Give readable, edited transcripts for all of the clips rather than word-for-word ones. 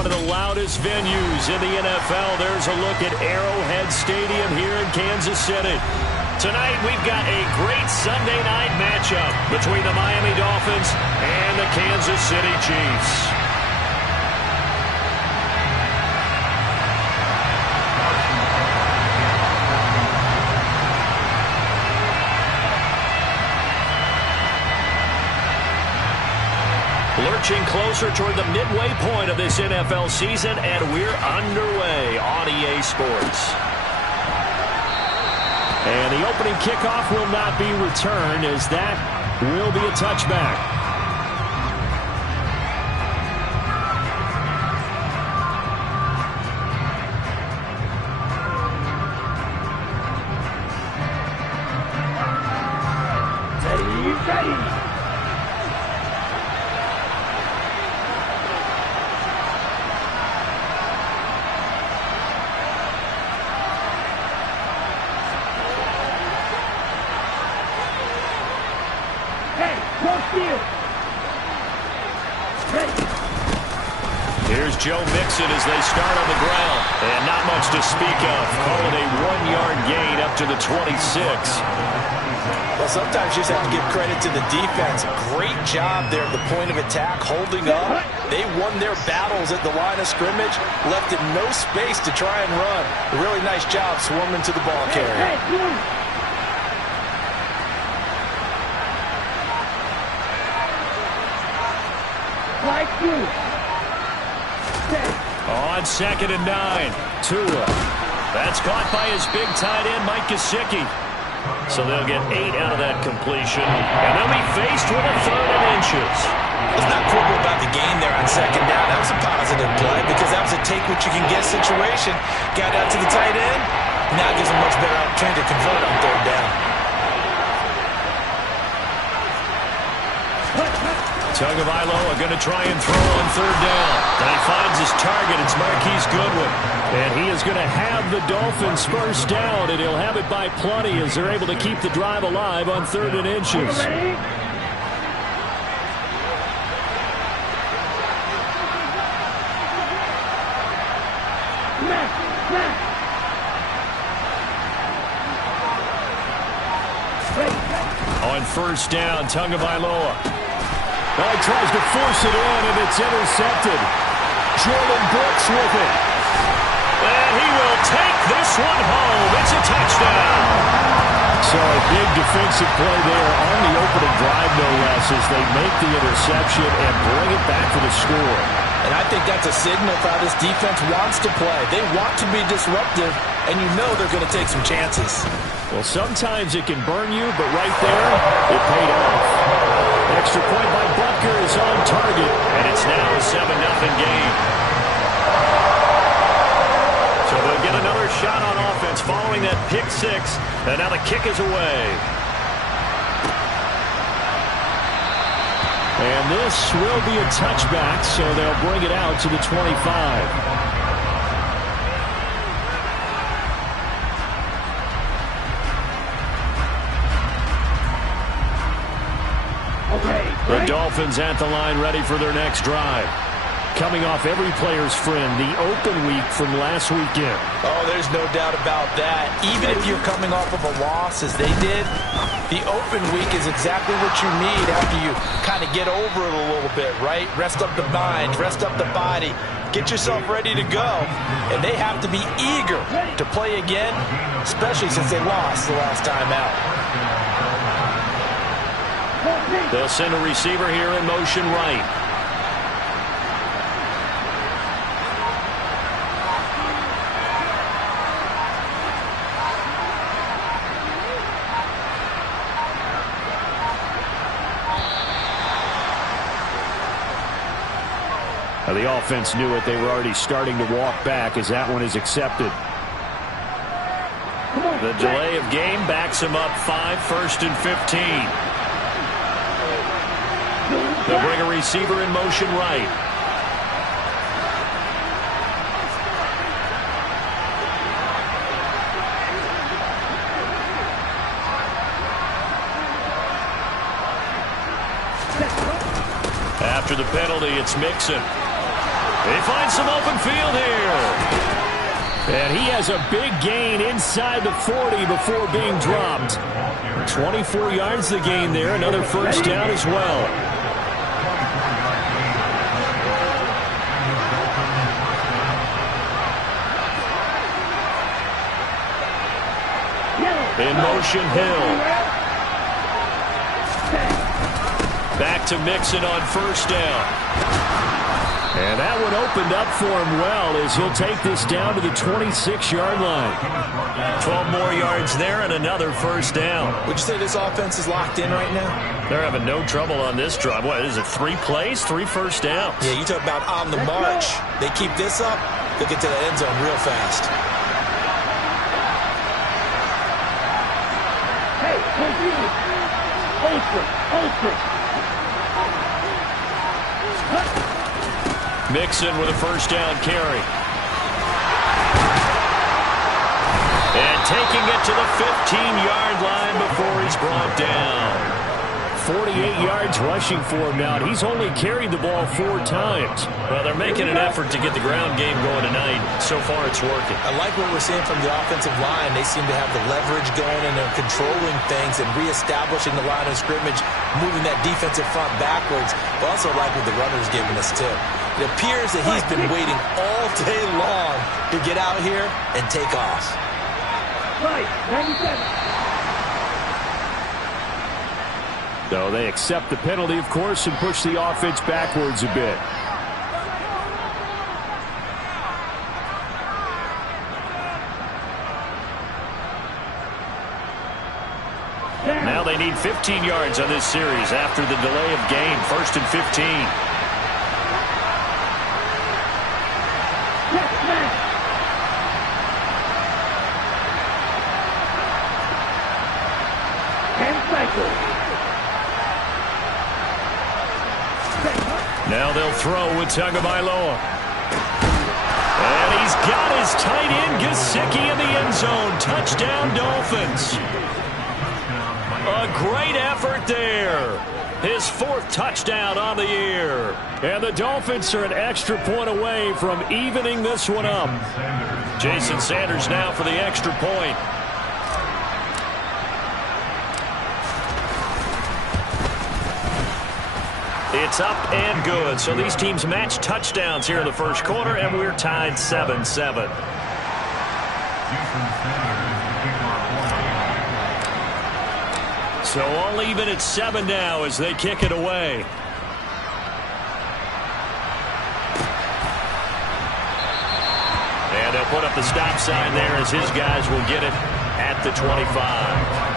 one of the loudest venues in the NFL. There's a look at Arrowhead Stadium here in Kansas City. Tonight, we've got a great Sunday night matchup between the Miami Dolphins and the Kansas City Chiefs. Lurching closer toward the midway point of this NFL season, and we're underway on EA Sports. And the opening kickoff will not be returned, as that will be a touchback. Here's Joe Mixon as they start on the ground. And not much to speak of. Call it a 1-yard gain up to the 26. Well, sometimes you just have to give credit to the defense. Great job there at the point of attack, holding up. They won their battles at the line of scrimmage, left it no space to try and run. A really nice job swarming to the ball carrier. On 2nd and 9, Tua. That's caught by his big tight end, Mike Gesicki. So they'll get 8 out of that completion, and they'll be faced with a 3rd and inches. Let's not quibble about the game there on 2nd down. That was a positive play because that was a take-what-you-can-get situation. Got out to the tight end. Now gives a much better opportunity to convert on 3rd down. Tagovailoa going to try and throw on 3rd down. And he finds his target. It's Marquise Goodwin. And he is going to have the Dolphins first down, and he'll have it by plenty as they're able to keep the drive alive on 3rd and inches. On 1st down, Tagovailoa. Well, he tries to force it in, and it's intercepted. Jordan Brooks with it. And he will take this one home. It's a touchdown. So a big defensive play there on the opening drive, no less, as they make the interception and bring it back for the score. And I think that's a signal for how this defense wants to play. They want to be disruptive, and you know they're going to take some chances. Well, sometimes it can burn you, but right there, it paid off. Extra point by Butker is on target, and it's now a 7-0 game. So they'll get another shot on offense following that pick 6, and now the kick is away. And this will be a touchback, so they'll bring it out to the 25. The Dolphins at the line, ready for their next drive. Coming off every player's friend, the open week from last weekend. Oh, there's no doubt about that. Even if you're coming off of a loss, as they did, the open week is exactly what you need after you kind of get over it a little bit, right? Rest up the mind, rest up the body, get yourself ready to go. And they have to be eager to play again, especially since they lost the last time out. They'll send a receiver here in motion right. Now the offense knew it. They were already starting to walk back as that one is accepted. The delay of game backs him up 5, 1st and 15. They'll bring a receiver in motion right. After the penalty, it's Mixon. They find some open field here. And he has a big gain inside the 40 before being dropped. 24 yards the gain there. Another first down as well. In motion, Hill. Back to Mixon on first down. And that one opened up for him well as he'll take this down to the 26-yard line. 12 more yards there and another first down. Would you say this offense is locked in right now? They're having no trouble on this drive. What is it, 3 plays, 3 first downs? Yeah, you talk about on the march. They keep this up, they'll get to the end zone real fast. Mixon with a first down carry. And taking it to the 15-yard line before he's brought down. 48 yards rushing for him now. He's only carried the ball 4 times. Well, they're making an effort to get the ground game going tonight. So far, it's working. I like what we're seeing from the offensive line. They seem to have the leverage going, and they're controlling things and reestablishing the line of scrimmage, moving that defensive front backwards. But also like what the runner's giving us, too. It appears that he's been waiting all day long to get out here and take off. Right, 97. So they accept the penalty, of course, and push the offense backwards a bit. Now they need 15 yards on this series after the delay of game. 1st and 15. Now they'll throw with Tagovailoa. And he's got his tight end Gesicki in the end zone. Touchdown, Dolphins. A great effort there. His 4th touchdown on the year. And the Dolphins are an extra point away from evening this one up. Jason Sanders now for the extra point. It's up and good. So these teams match touchdowns here in the first quarter, and we're tied 7-7. So all even at 7 now as they kick it away. And they'll put up the stop sign there as his guys will get it at the 25.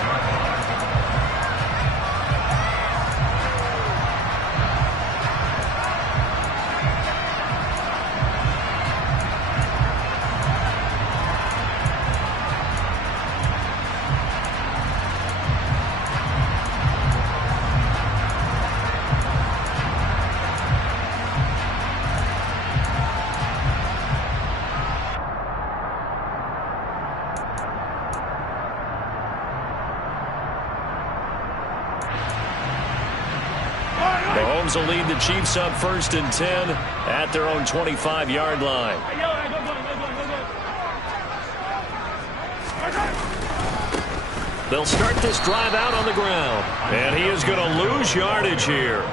Mahomes will lead the Chiefs up 1st and 10 at their own 25-yard line. They'll start this drive out on the ground. And he is going to lose yardage here.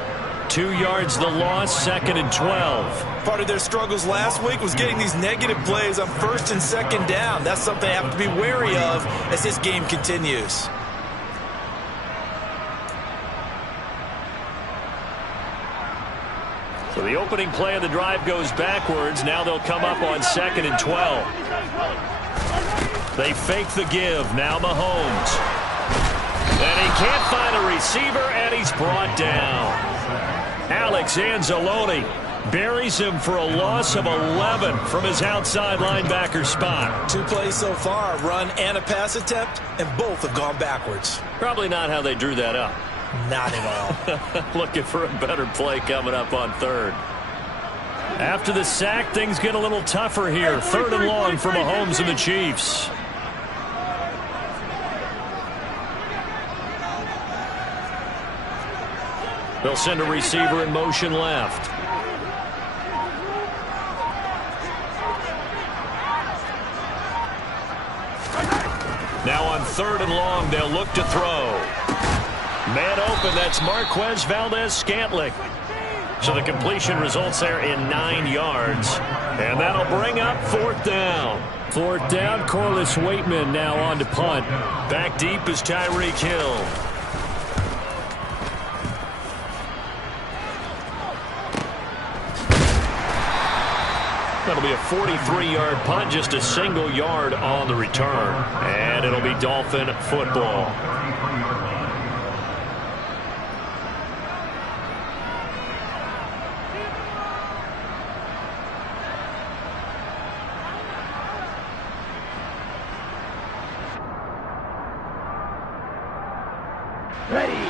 2 yards the loss, 2nd and 12. Part of their struggles last week was getting these negative plays on 1st and 2nd down. That's something they have to be wary of as this game continues. So the opening play of the drive goes backwards. Now they'll come up on 2nd and 12. They fake the give. Now Mahomes. And he can't find a receiver, and he's brought down. Alex Anzalone buries him for a loss of 11 from his outside linebacker spot. 2 plays so far, a run and a pass attempt, and both have gone backwards. Probably not how they drew that up. Not at all. Looking for a better play coming up on 3rd. After the sack, things get a little tougher here. 3rd and long for Mahomes and the Chiefs. They'll send a receiver in motion left. Now on 3rd and long, they'll look to throw. Man open, that's Marquez Valdez-Scantling. So the completion results there in 9 yards. And that'll bring up 4th down. 4th down, Corliss Waitman now on to punt. Back deep is Tyreek Hill. That'll be a 43-yard punt, just a single yard on the return. And it'll be Dolphin football.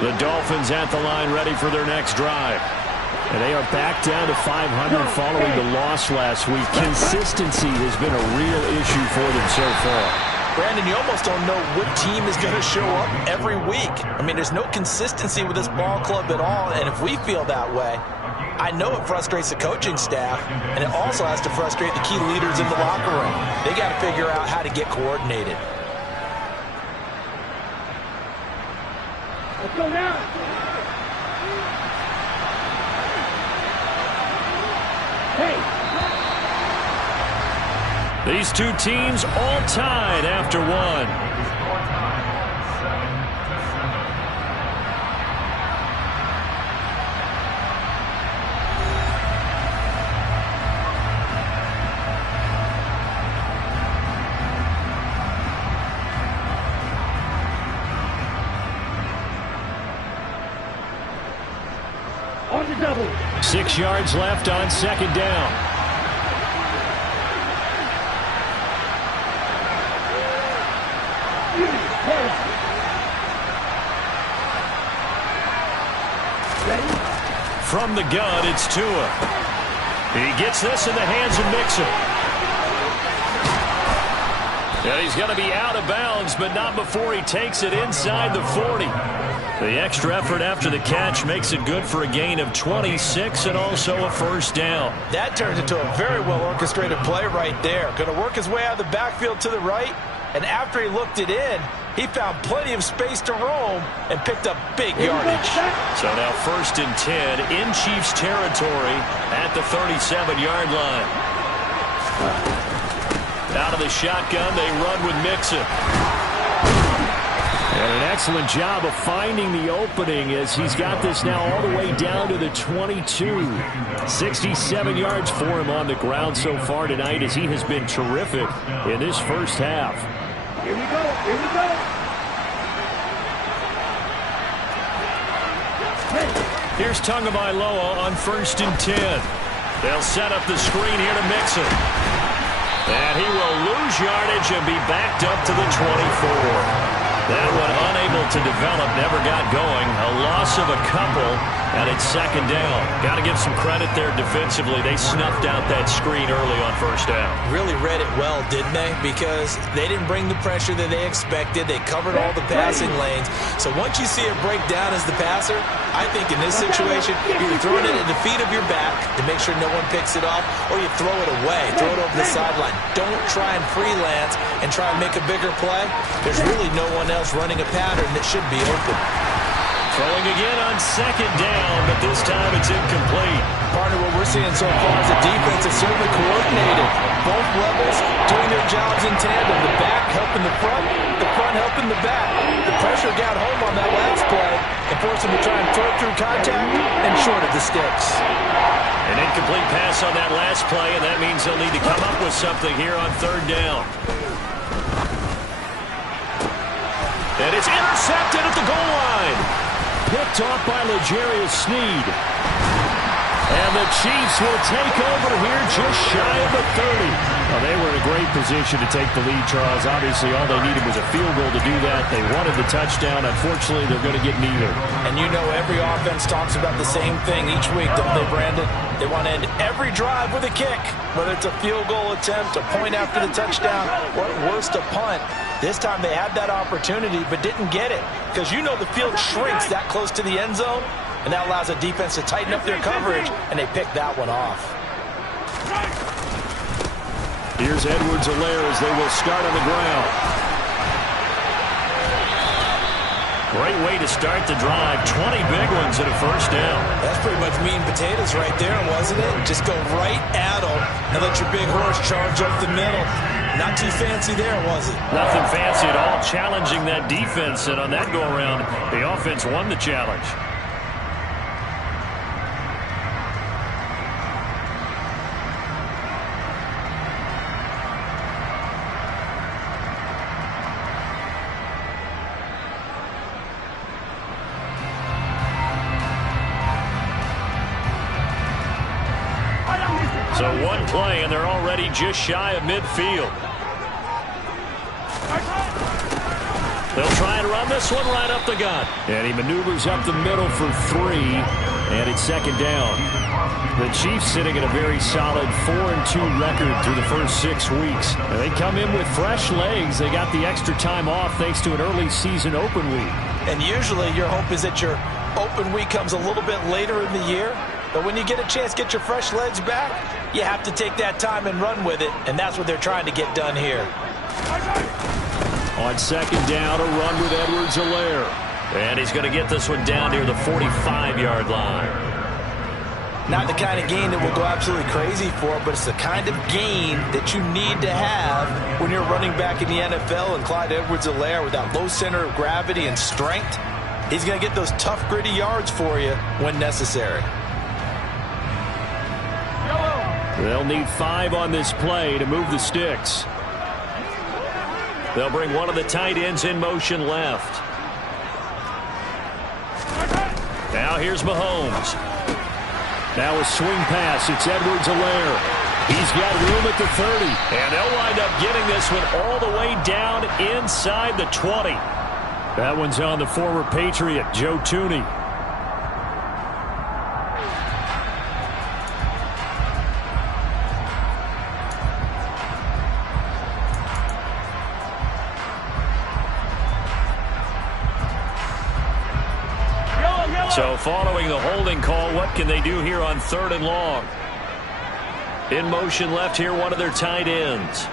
The Dolphins at the line, ready for their next drive. And they are back down to 500 following the loss last week. Consistency has been a real issue for them so far. Brandon, you almost don't know what team is going to show up every week. I mean, there's no consistency with this ball club at all, and if we feel that way, I know it frustrates the coaching staff, and it also has to frustrate the key leaders in the locker room. They got to figure out how to get coordinated. Let's go now. Hey. These two teams all tied after one. On the double. 6 yards left on 2nd down. From the gun, it's Tua. He gets this in the hands of Mixon. And he's going to be out of bounds, but not before he takes it inside the 40. The extra effort after the catch makes it good for a gain of 26 and also a 1st down. That turns into a very well-orchestrated play right there. Going to work his way out of the backfield to the right, and after he looked it in, he found plenty of space to roam and picked up big yardage. So now 1st and 10 in Chiefs territory at the 37-yard line. Out of the shotgun, they run with Mixon. And an excellent job of finding the opening as he's got this now all the way down to the 22. 67 yards for him on the ground so far tonight as he has been terrific in this first half. Here we go. Here we go. Here's Tagovailoa on 1st and 10. They'll set up the screen here to Mixon. And he will lose yardage and be backed up to the 24. That one unable to develop, never got going. A loss of a couple, and it's 2nd down. Got to give some credit there defensively. They snuffed out that screen early on 1st down. Really read it well, didn't they? Because they didn't bring the pressure that they expected. They covered all the passing lanes. So once you see it break down as the passer, I think in this situation, you're throwing it at the feet of your back to make sure no one picks it off, or you throw it away, throw it over the sideline. Don't try and freelance and try and make a bigger play. There's really no one else running a pattern that should be open. Throwing again on 2nd down, but this time it's incomplete. Partner, what we're seeing so far is the defense is certainly coordinated. Both levels doing their jobs in tandem. The back helping the front helping the back. The pressure got home on that last play and forced him to try and throw through contact and short of the sticks. An incomplete pass on that last play, and that means they'll need to come up with something here on 3rd down. And it's intercepted at the goal line. Picked off by L'Jarius Sneed. And the Chiefs will take over here just shy of the 30. Well, they were in a great position to take the lead, Charles. Obviously, all they needed was a field goal to do that. They wanted the touchdown. Unfortunately, they're going to get neither. And you know every offense talks about the same thing each week, don't they, Brandon? They want to end every drive with a kick, whether it's a field goal attempt, a point after the touchdown, or at worst, a punt. This time they had that opportunity but didn't get it because you know the field shrinks that close to the end zone, and that allows a defense to tighten up their coverage, and they picked that one off. Here's Edwards-Helaire as they will start on the ground. Great way to start the drive. 20 big ones and a first down. That's pretty much meat and potatoes right there, wasn't it? Just go right at them and let your big horse charge up the middle. Not too fancy there, was it? Nothing fancy at all. Challenging that defense, and on that go-around, the offense won the challenge. So one play, and they're already just shy of midfield. They'll try and run this one right up the gut. And he maneuvers up the middle for 3, and it's second down. The Chiefs sitting at a very solid 4-2 record through the first 6 weeks. And they come in with fresh legs. They got the extra time off thanks to an early season open week. And usually your hope is that your open week comes a little bit later in the year. But when you get a chance to get your fresh legs back, you have to take that time and run with it, and that's what they're trying to get done here. On second down, a run with Edwards-Helaire. And he's going to get this one down near the 45-yard line. Not the kind of gain that will go absolutely crazy for, but it's the kind of gain that you need to have when you're running back in the NFL. And Clyde Edwards-Helaire, with that low center of gravity and strength, he's going to get those tough, gritty yards for you when necessary. They'll need 5 on this play to move the sticks. They'll bring one of the tight ends in motion left. Now here's Mahomes. Now a swing pass. It's Edwards-Helaire. He's got room at the 30. And they'll wind up getting this one all the way down inside the 20. That one's on the former Patriot, Joe Thuney. So following the holding call, what can they do here on 3rd and long? In motion left here, one of their tight ends.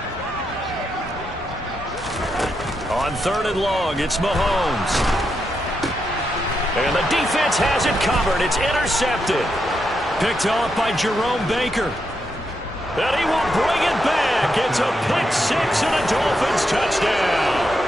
On 3rd and long, it's Mahomes. And the defense has it covered. It's intercepted. Picked off by Jerome Baker. And he will bring it back. It's a pick 6 and a Dolphins touchdown.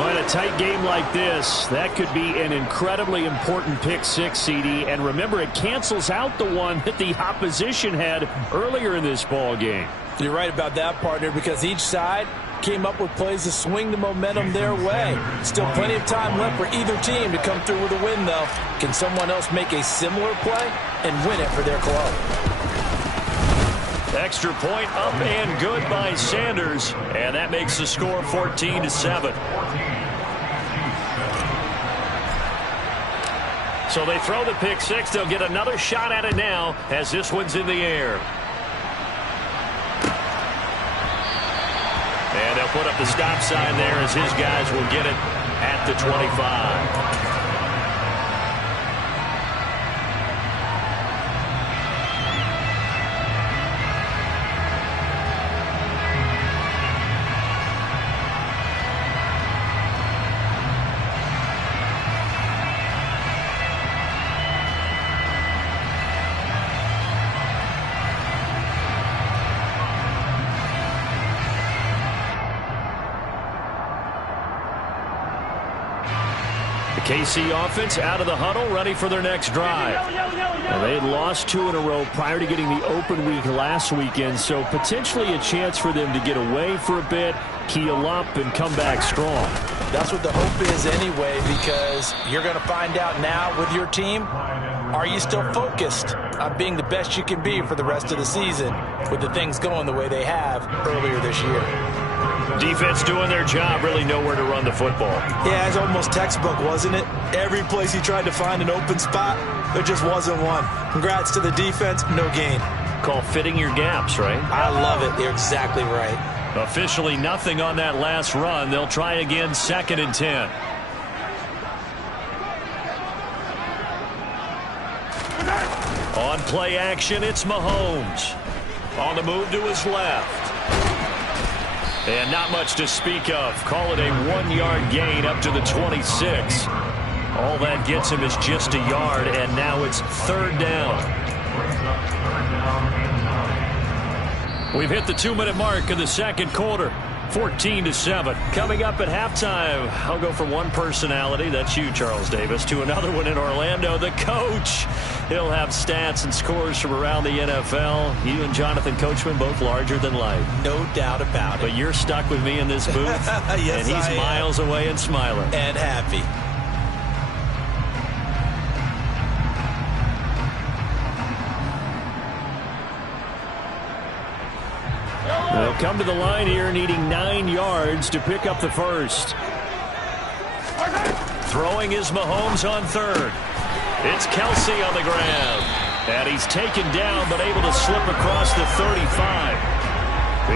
In a tight game like this, that could be an incredibly important pick 6, CD. And remember, it cancels out the one that the opposition had earlier in this ball game. You're right about that, partner, because each side came up with plays to swing the momentum their way. Still plenty of time left for either team to come through with a win, though. Can someone else make a similar play and win it for their club? Extra point up and good by Sanders. And that makes the score 14-7. So they throw the pick 6. They'll get another shot at it now as this one's in the air. And they'll put up the stop sign there as his guys will get it at the 25. KC offense out of the huddle, ready for their next drive. And they had lost 2 in a row prior to getting the open week last weekend, so potentially a chance for them to get away for a bit, keel up, and come back strong. That's what the hope is anyway, because you're going to find out now with your team, are you still focused on being the best you can be for the rest of the season with the things going the way they have earlier this year? Defense doing their job, really nowhere to run the football. Yeah, it's almost textbook, wasn't it? Every place he tried to find an open spot, there just wasn't one. Congrats to the defense, no gain. Call fitting your gaps, right? I love it. You're exactly right. Officially nothing on that last run. They'll try again, 2nd and 10. On play action, it's Mahomes. On the move to his left. And not much to speak of. Call it a 1-yard gain up to the 26. All that gets him is just a yard, and now it's 3rd down. We've hit the 2-minute mark in the second quarter. 14-7. Coming up at halftime, I'll go from one personality, that's you, Charles Davis, to another one in Orlando, the coach. He'll have stats and scores from around the NFL. You and Jonathan Coachman, both larger than life. No doubt about it. But you're stuck with me in this booth, yes, and he's miles away and smiling. And happy. They'll come to the line here needing 9 yards to pick up the first. Throwing is Mahomes on 3rd. It's Kelsey on the ground. And he's taken down but able to slip across the 35.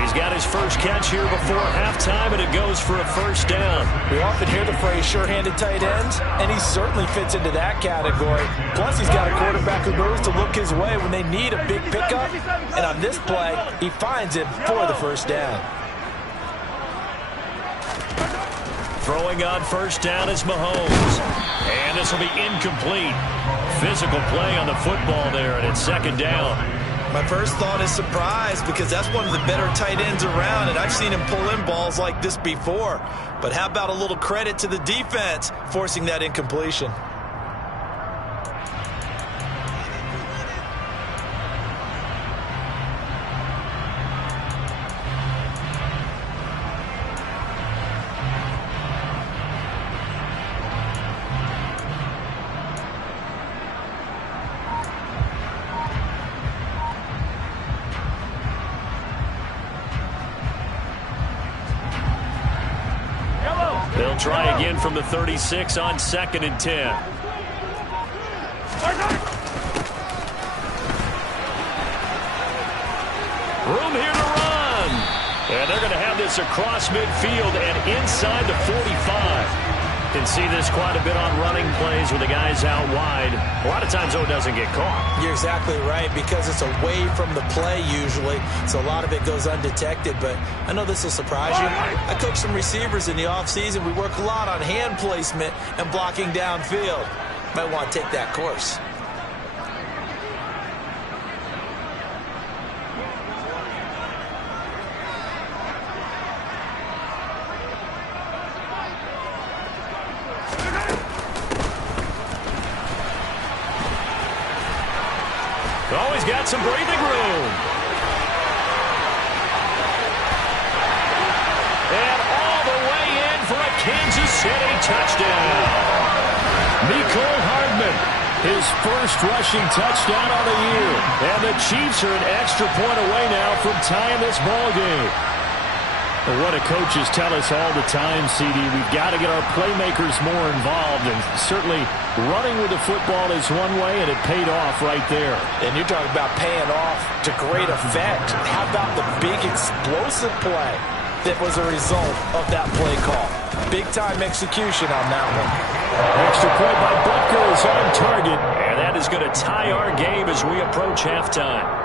He's got his first catch here before halftime, and it goes for a 1st down. We often hear the phrase sure-handed tight ends, and he certainly fits into that category. Plus, he's got a quarterback who knows to look his way when they need a big pickup. And on this play, he finds it for the 1st down. Throwing on 1st down is Mahomes. And this will be incomplete. Physical play on the football there, and it's 2nd down. My first thought is surprise, because that's one of the better tight ends around, and I've seen him pull in balls like this before. But how about a little credit to the defense forcing that incompletion? They'll try again from the 36 on 2nd and 10. Room here to run. And they're going to have this across midfield and inside the 45. Can see this quite a bit on running plays with the guys out wide. A lot of times, though, it doesn't get caught. You're exactly right, because it's away from the play usually, so a lot of it goes undetected. But I know this will surprise you. I coach some receivers in the offseason. We work a lot on hand placement and blocking downfield. Might want to take that course. Always got some breathing room. And all the way in for a Kansas City touchdown. Mecole Hardman, his first rushing touchdown of the year. And the Chiefs are an extra point away now from tying this ball game. Well, what do coaches tell us all the time, CD? We've got to get our playmakers more involved, and certainly running with the football is one way, and it paid off right there. And you're talking about paying off to great effect. How about the big explosive play that was a result of that play call? Big-time execution on that one. Extra point by Butker is on target, and that is going to tie our game as we approach halftime.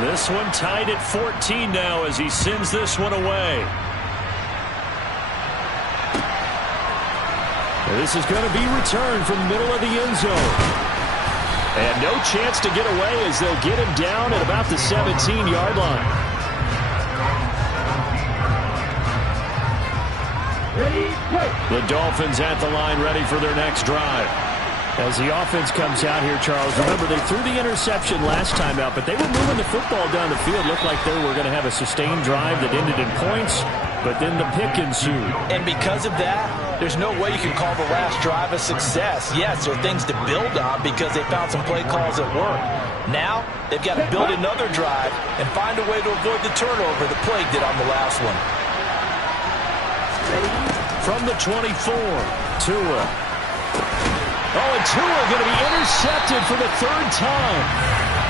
This one tied at 14 now as he sends this one away. This is going to be returned from the middle of the end zone. And no chance to get away as they'll get him down at about the 17-yard line. The Dolphins at the line ready for their next drive. As the offense comes out here, Charles, remember they threw the interception last time out, but they were moving the football down the field. Looked like they were going to have a sustained drive that ended in points, but then the pick ensued. And because of that, there's no way you can call the last drive a success. Yes, there are things to build on because they found some play calls that work. Now, they've got to build another drive and find a way to avoid the turnover that plagued it on the last one. From the 24, Tua. Oh, and Tua going to be intercepted for the 3rd time.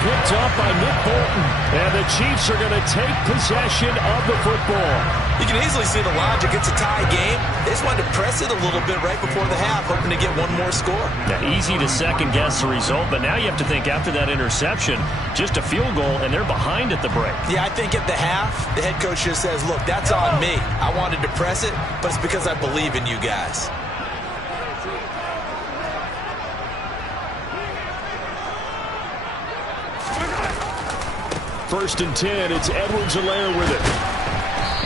picked up by Nick Bolton. And the Chiefs are going to take possession of the football. You can easily see the logic. It's a tie game. They just wanted to press it a little bit right before the half, hoping to get one more score. Now, easy to second-guess the result, but now you have to think after that interception, just a field goal, and they're behind at the break. Yeah, I think at the half, the head coach just says, look, that's on me. I wanted to press it, but it's because I believe in you guys. First and 10, it's Edwards-Helaire with it.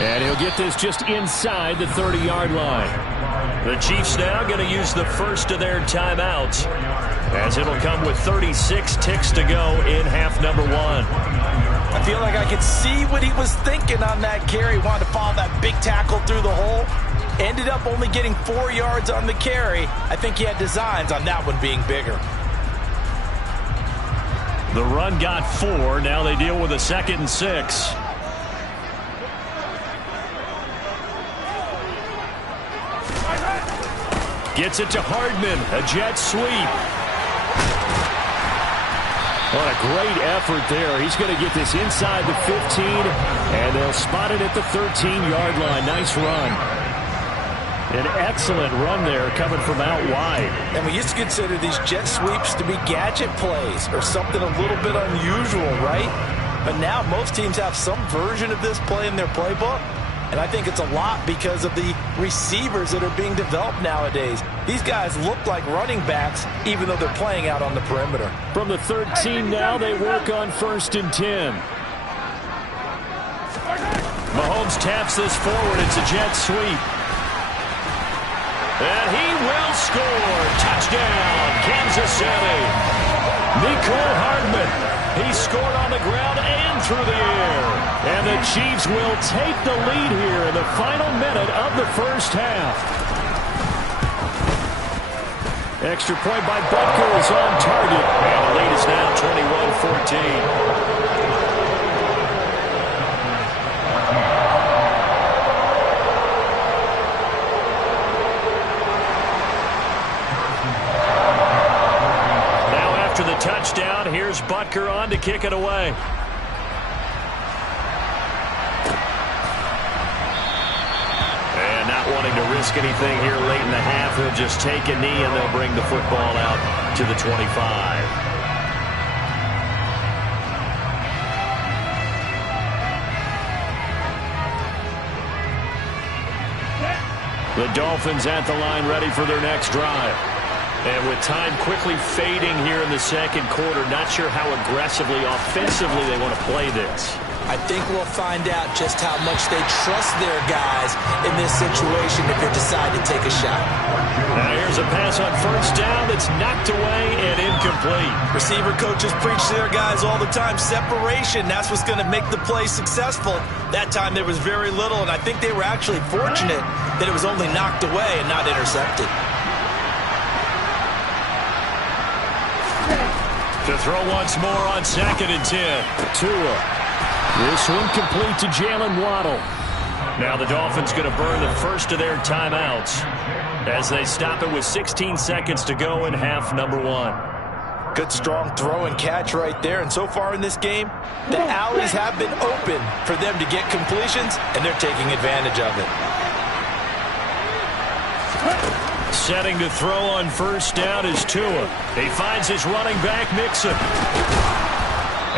And he'll get this just inside the 30-yard line. The Chiefs now going to use the first of their timeouts, as it'll come with 36 ticks to go in half number one. I feel like I could see what he was thinking on that carry. Wanted to follow that big tackle through the hole. Ended up only getting 4 yards on the carry. I think he had designs on that one being bigger. The run got 4. Now they deal with a 2nd and 6. Gets it to Hardman. A jet sweep. What a great effort there. He's going to get this inside the 15, and they'll spot it at the 13-yard line. Nice run. An excellent run there coming from out wide. And we used to consider these jet sweeps to be gadget plays or something a little bit unusual, right? But now most teams have some version of this play in their playbook. And I think it's a lot because of the receivers that are being developed nowadays. These guys look like running backs even though they're playing out on the perimeter. From the 13 now, they work on 1st and 10. Mahomes taps this forward. It's a jet sweep. And he will score. Touchdown, Kansas City. Mecole Hardman. He scored on the ground and through the air. And the Chiefs will take the lead here in the final minute of the first half. Extra point by Butker is on target. And the lead is now 21-14. After the touchdown, here's Butker on to kick it away. And not wanting to risk anything here late in the half, he'll just take a knee and they'll bring the football out to the 25. The Dolphins at the line ready for their next drive. And with time quickly fading here in the second quarter, not sure how aggressively, offensively they want to play this. I think we'll find out just how much they trust their guys in this situation if they decide to take a shot. Now here's a pass on first down that's knocked away and incomplete. Receiver coaches preach to their guys all the time. Separation, that's what's going to make the play successful. That time there was very little, and I think they were actually fortunate that it was only knocked away and not intercepted. To throw once more on 2nd and 10. Tua. This one complete to Jalen Waddle. Now the Dolphins going to burn the first of their timeouts as they stop it with 16 seconds to go in half number one. Good strong throw and catch right there. And so far in this game, the alleys have been open for them to get completions, and they're taking advantage of it. Setting to throw on first down is Tua. He finds his running back, Mixon.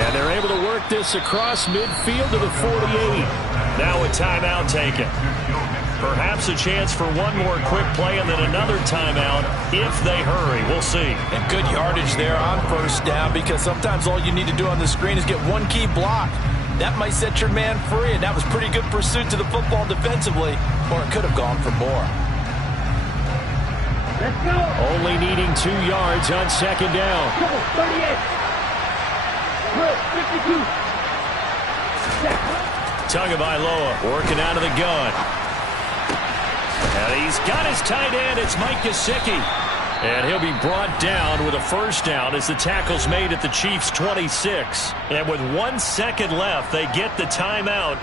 And they're able to work this across midfield to the 48. Now a timeout taken. Perhaps a chance for one more quick play and then another timeout if they hurry. We'll see. And good yardage there on first down, because sometimes all you need to do on the screen is get one key block. That might set your man free, and that was pretty good pursuit to the football defensively, or it could have gone for more. Let's go. Only needing 2 yards on second down. Come on, 38. Good, 52. Tagovailoa working out of the gun. And he's got his tight end. It's Mike Gesicki. And he'll be brought down with a first down as the tackle's made at the Chiefs' 26. And with 1 second left, they get the timeout.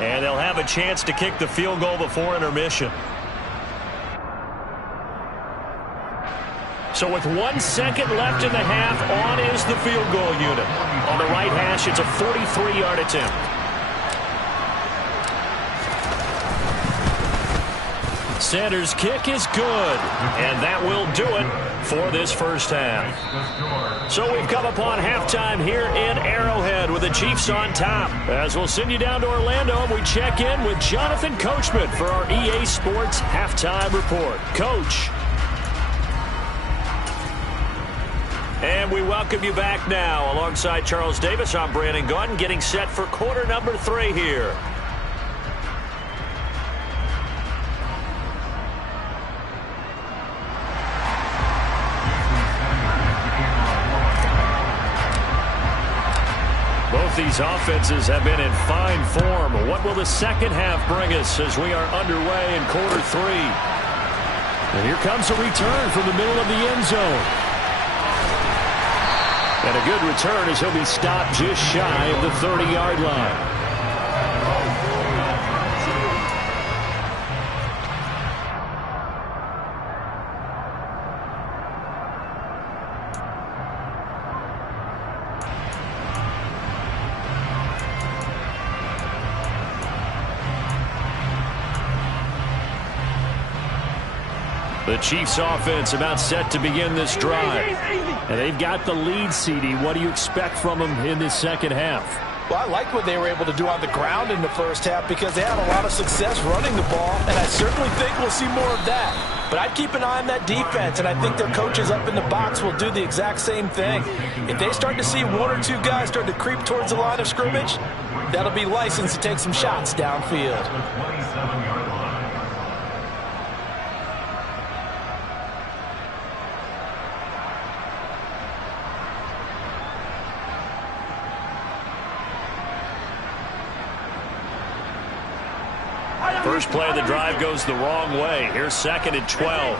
And they'll have a chance to kick the field goal before intermission. So with 1 second left in the half, on is the field goal unit. On the right hash, it's a 43-yard attempt. Sanders' kick is good, and that will do it for this first half. So we've come upon halftime here in Arrowhead with the Chiefs on top. As we'll send you down to Orlando, and we check in with Jonathan Coachman for our EA Sports Halftime Report. Coach. And we welcome you back now. Alongside Charles Davis, I'm Brandon Gunn, getting set for quarter number 3 here. Both these offenses have been in fine form. What will the second half bring us as we are underway in quarter 3? And here comes a return from the middle of the end zone. And a good return as he'll be stopped just shy of the 30-yard line. The Chiefs offense about set to begin this drive. And they've got the lead, CD. What do you expect from them in this second half? Well, I like what they were able to do on the ground in the first half because they had a lot of success running the ball, and I certainly think we'll see more of that. But I'd keep an eye on that defense, and I think their coaches up in the box will do the exact same thing. If they start to see 1 or 2 guys start to creep towards the line of scrimmage, that'll be license to take some shots downfield. First play of the drive goes the wrong way. Here's 2nd and 12.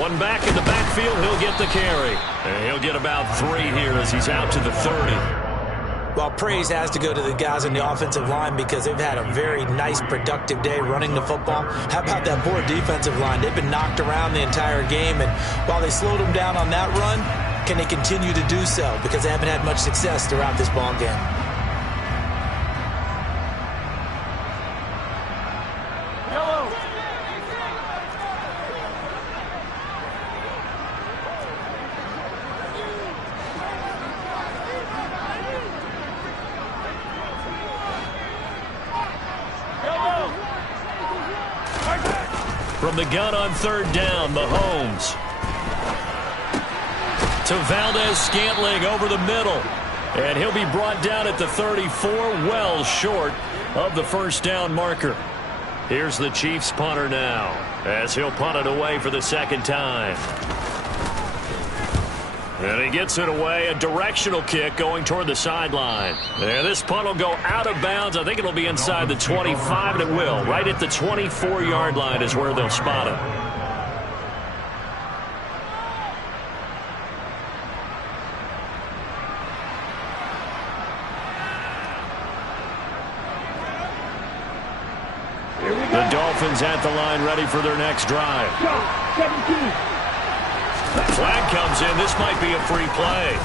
One back in the backfield. He'll get the carry. And he'll get about 3 here as he's out to the 30. Well, praise has to go to the guys on the offensive line because they've had a very nice, productive day running the football. How about that poor defensive line? They've been knocked around the entire game, and while they slowed them down on that run, can they continue to do so? Because they haven't had much success throughout this ball game. From the gun on 3rd down, Mahomes. To Valdez-Scantling over the middle. And he'll be brought down at the 34, well short of the first down marker. Here's the Chiefs punter now, as he'll punt it away for the 2nd time. And he gets it away, a directional kick going toward the sideline. And this punt will go out of bounds. I think it'll be inside the 25, and it will. Right at the 24-yard line is where they'll spot it. The Dolphins at the line, ready for their next drive. Flag comes in. This might be a free play.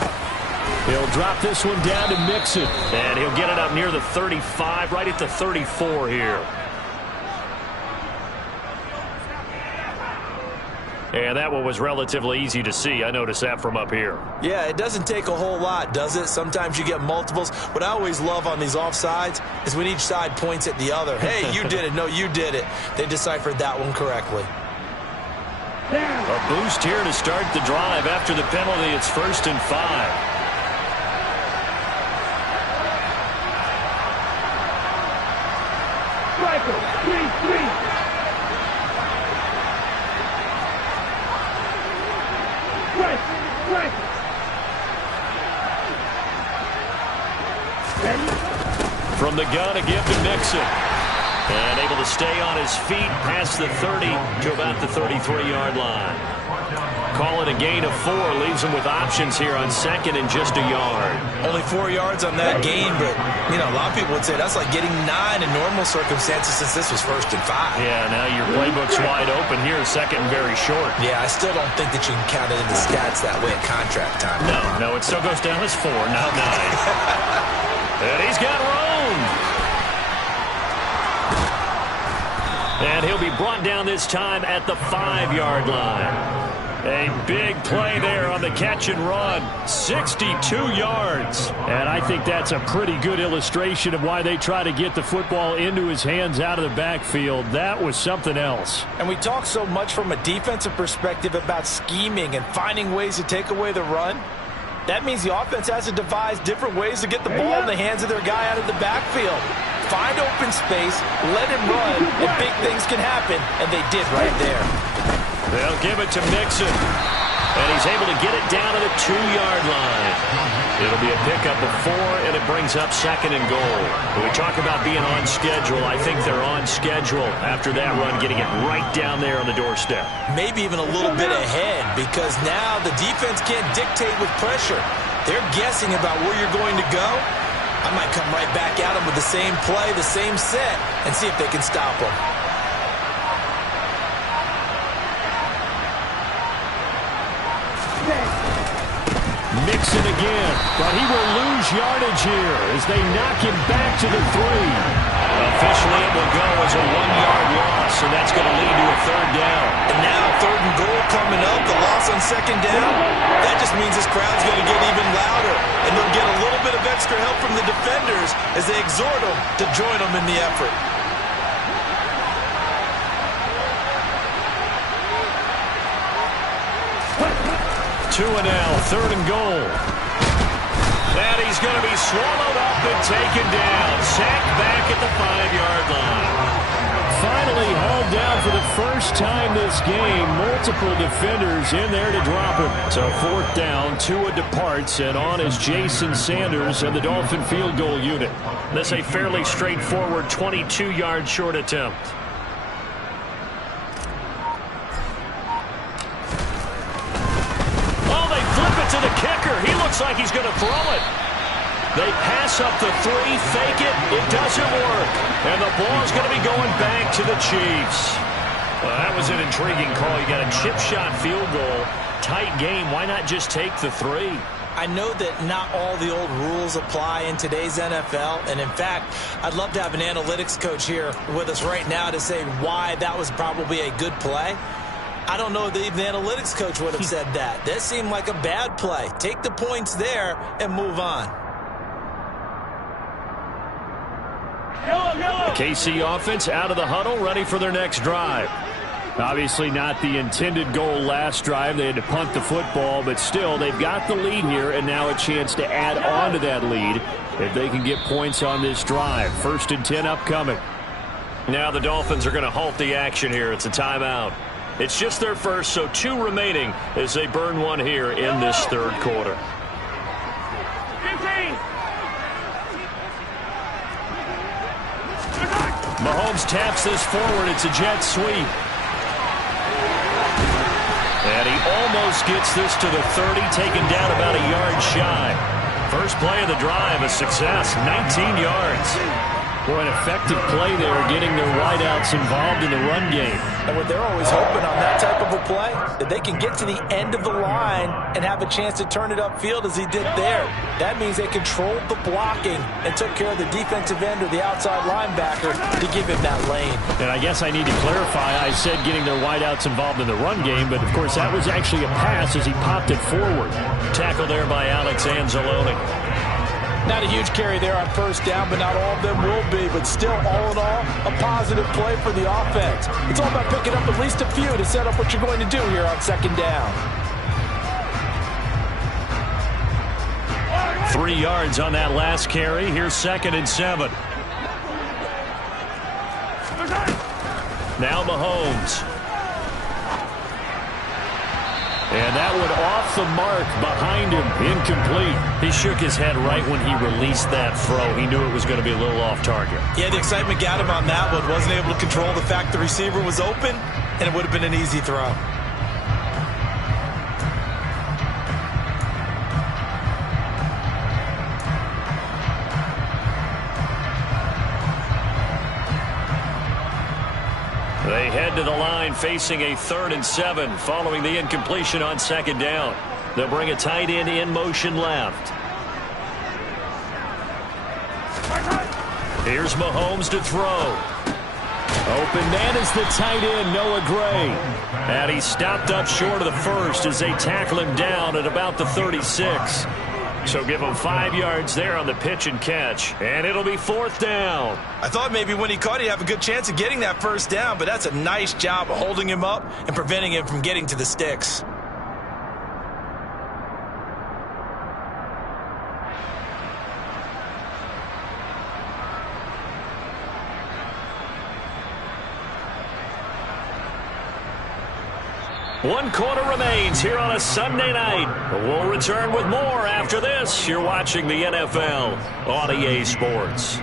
He'll drop this one down to Mixon. And he'll get it up near the 35, right at the 34 here. And that one was relatively easy to see. I noticed that from up here. Yeah, it doesn't take a whole lot, does it? Sometimes you get multiples. What I always love on these offsides is when each side points at the other. Hey, you did it. No, you did it. They deciphered that one correctly. A boost here to start the drive. After the penalty, it's 1st and 5. Striker, 3-3. From the gun, a give to Mixon. And able to stay on his feet past the 30 to about the 33-yard line. Call it a gain of 4. Leaves them with options here on second and just a yard. Only 4 yards on that gain, but, you know, a lot of people would say that's like getting 9 in normal circumstances since this was 1st and 5. Yeah, now your playbook's wide open here, second and very short. Yeah, I still don't think that you can count it in the stats that way at contract time. No, it still goes down as 4, not 9. And he's got room. And he'll be brought down this time at the 5-yard line. A big play there on the catch and run. 62 yards. And I think that's a pretty good illustration of why they try to get the football into his hands out of the backfield. That was something else. And we talk so much from a defensive perspective about scheming and finding ways to take away the run. That means the offense has to devise different ways to get the ball in the hands of their guy out of the backfield. Find open space, let him run, and big things can happen, and they did right there. They'll give it to Mixon, and he's able to get it down to the 2-yard line. It'll be a pickup of 4, and it brings up second and goal. When we talk about being on schedule, I think they're on schedule after that run, getting it right down there on the doorstep. Maybe even a little bit ahead, because now the defense can't dictate with pressure. They're guessing about where you're going to go. I might come right back at them with the same play, the same set, and see if they can stop them. Mixon again, but he will lose yardage here as they knock him back to the 3. Officially, it will go as a 1-yard loss, and that's going to lead to a 3rd down. And now 3rd and goal coming up, the loss on 2nd down. That just means this crowd's going to get even louder, and they'll get a little bit of extra help from the defenders as they exhort them to join them in the effort. Two and now, 3rd and goal. And he's going to be swallowed up and taken down. Sacked back at the 5-yard line. Finally hauled down for the first time this game. Multiple defenders in there to drop him. So 4th down, Tua departs, and on is Jason Sanders and the Dolphin field goal unit. This a fairly straightforward 22-yard short attempt. To the kicker. He looks like he's going to throw it. They pass up the 3, fake it. It doesn't work. And the ball's going to be going back to the Chiefs. Well, that was an intriguing call. You got a chip shot field goal. Tight game. Why not just take the 3? I know that not all the old rules apply in today's NFL. And in fact, I'd love to have an analytics coach here with us right now to say why that was probably a good play. I don't know that even the analytics coach would have said that. That seemed like a bad play. Take the points there and move on. The KC offense out of the huddle, ready for their next drive. Obviously not the intended goal last drive. They had to punt the football, but still they've got the lead here and now a chance to add on to that lead if they can get points on this drive. 1st and 10 upcoming. Now the Dolphins are going to halt the action here. It's a timeout. It's just their first, so 2 remaining as they burn one here in this 3rd quarter. 15. Mahomes taps this forward. It's a jet sweep. And he almost gets this to the 30, taken down about a yard shy. First play of the drive, a success, 19 yards. Boy, an effective play there, getting their wideouts involved in the run game. And what they're always hoping on that type of a play, that they can get to the end of the line and have a chance to turn it upfield as he did there. That means they controlled the blocking and took care of the defensive end or the outside linebacker to give him that lane. And I guess I need to clarify, I said getting their wideouts involved in the run game, but of course that was actually a pass as he popped it forward. Tackle there by Alex Anzalone. Not a huge carry there on 1st down, but not all of them will be. But still, all in all, a positive play for the offense. It's all about picking up at least a few to set up what you're going to do here on 2nd down. 3 yards on that last carry. Here's 2nd and 7. Now Mahomes. And that one off the mark behind him, incomplete. He shook his head right when he released that throw. He knew it was going to be a little off target. Yeah, the excitement got him on that one. Wasn't able to control the fact the receiver was open, and it would have been an easy throw. They head to the line facing a 3rd and 7 following the incompletion on 2nd down. They'll bring a tight end in motion left. Here's Mahomes to throw. Open man is the tight end, Noah Gray. And he's stopped up short of the first as they tackle him down at about the 36. So give him 5 yards there on the pitch and catch. And it'll be 4th down. I thought maybe when he caught it, he'd have a good chance of getting that 1st down, but that's a nice job of holding him up and preventing him from getting to the sticks. One quarter remains here on a Sunday night. We'll return with more after this. You're watching the NFL on EA Sports.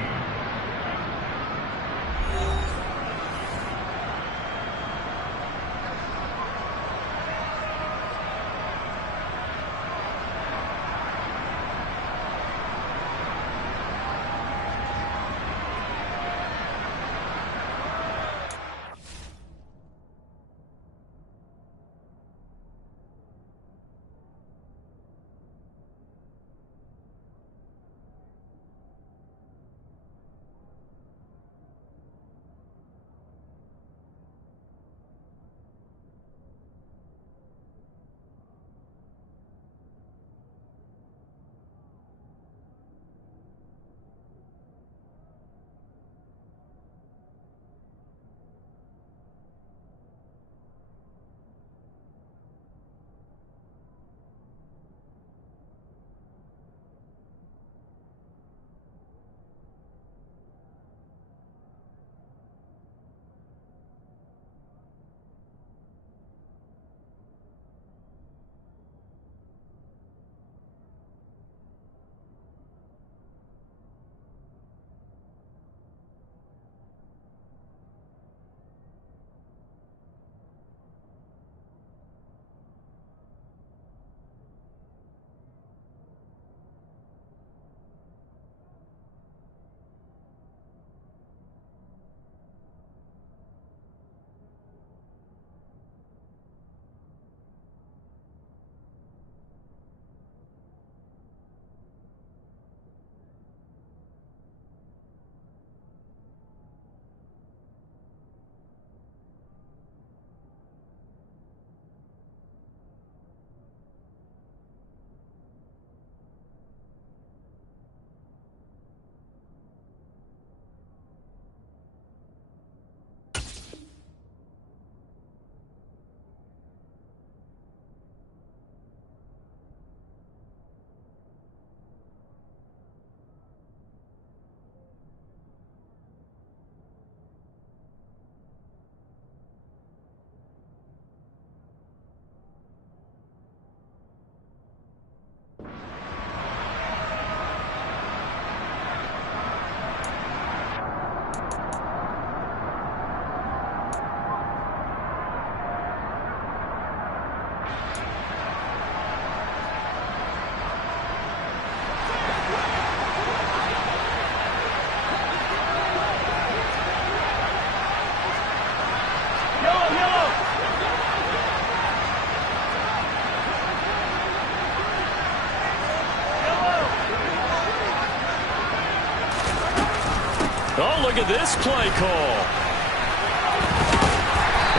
Oh, look at this play call.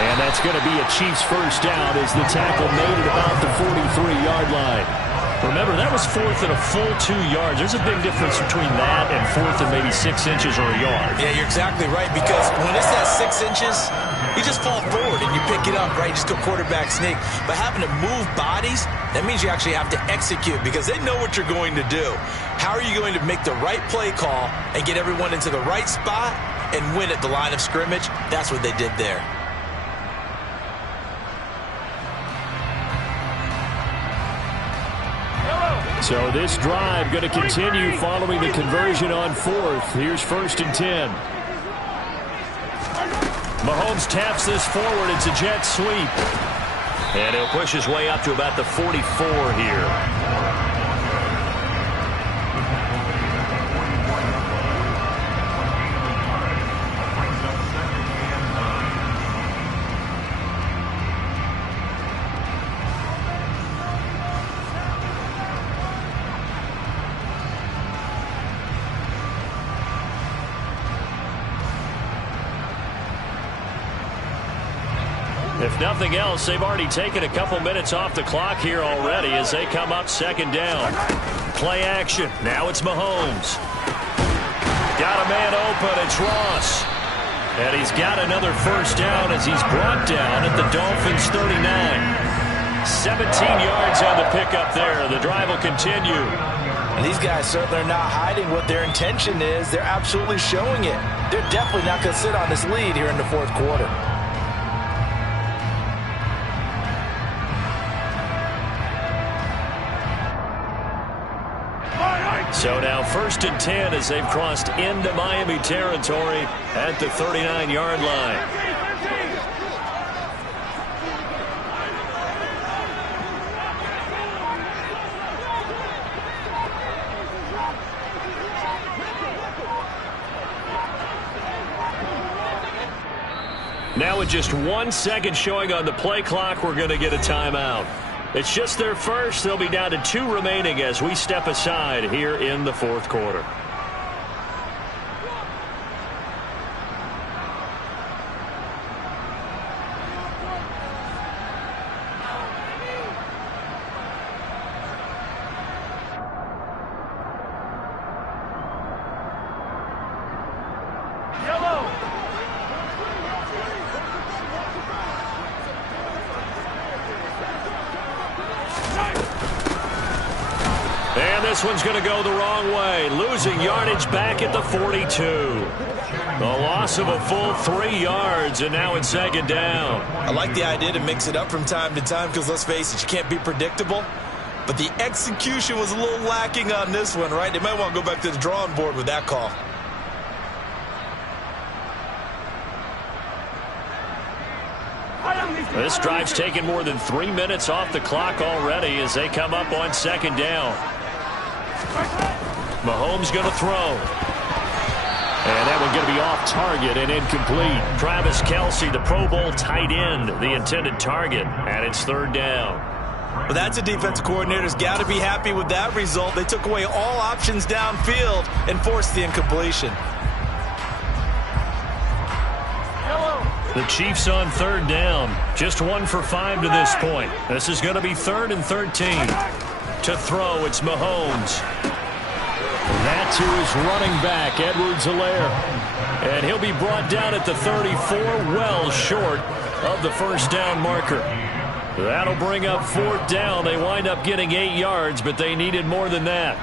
And that's going to be a Chiefs 1st down as the tackle made it about the 43-yard line. Remember, that was 4th and a full 2 yards. There's a big difference between that and 4th and maybe 6 inches or a yard. Yeah, you're exactly right, because when it's that 6 inches, you just fall forward and you pick it up, right? You just go quarterback sneak. But having to move bodies, that means you actually have to execute because they know what you're going to do. How are you going to make the right play call and get everyone into the right spot and win at the line of scrimmage? That's what they did there. So this drive going to continue following the conversion on 4th. Here's 1st and 10. Mahomes taps this forward. It's a jet sweep. And he'll push his way up to about the 44 here. If nothing else, they've already taken a couple minutes off the clock here already as they come up second down. Play action. Now it's Mahomes. Got a man open. It's Ross. And he's got another first down as he's brought down at the Dolphins' 39. 17 yards on the pickup there. The drive will continue. And these guys certainly are not hiding what their intention is. They're absolutely showing it. They're definitely not going to sit on this lead here in the fourth quarter. So now 1st and 10 as they've crossed into Miami territory at the 39-yard line. Now with just 1 second showing on the play clock, we're going to get a timeout. It's just their first. They'll be down to 2 remaining as we step aside here in the fourth quarter. This one's going to go the wrong way. Losing yardage back at the 42. The loss of a full 3 yards, and now it's 2nd down. I like the idea to mix it up from time to time because, let's face it, you can't be predictable. But the execution was a little lacking on this one, right? They might want to go back to the drawing board with that call. This drive's taken more than 3 minutes off the clock already as they come up on 2nd down. Mahomes going to throw. And that one going to be off target and incomplete. Travis Kelce, the Pro Bowl tight end, the intended target, and it's 3rd down. Well, that's a defensive coordinator's got to be happy with that result. They took away all options downfield and forced the incompletion. The Chiefs on 3rd down. Just 1 for 5 to this point. This is going to be 3rd and 13. To throw, it's Mahomes. That to his running back, Edwards-Helaire. And he'll be brought down at the 34, well short of the 1st down marker. That'll bring up 4th down. They wind up getting 8 yards, but they needed more than that.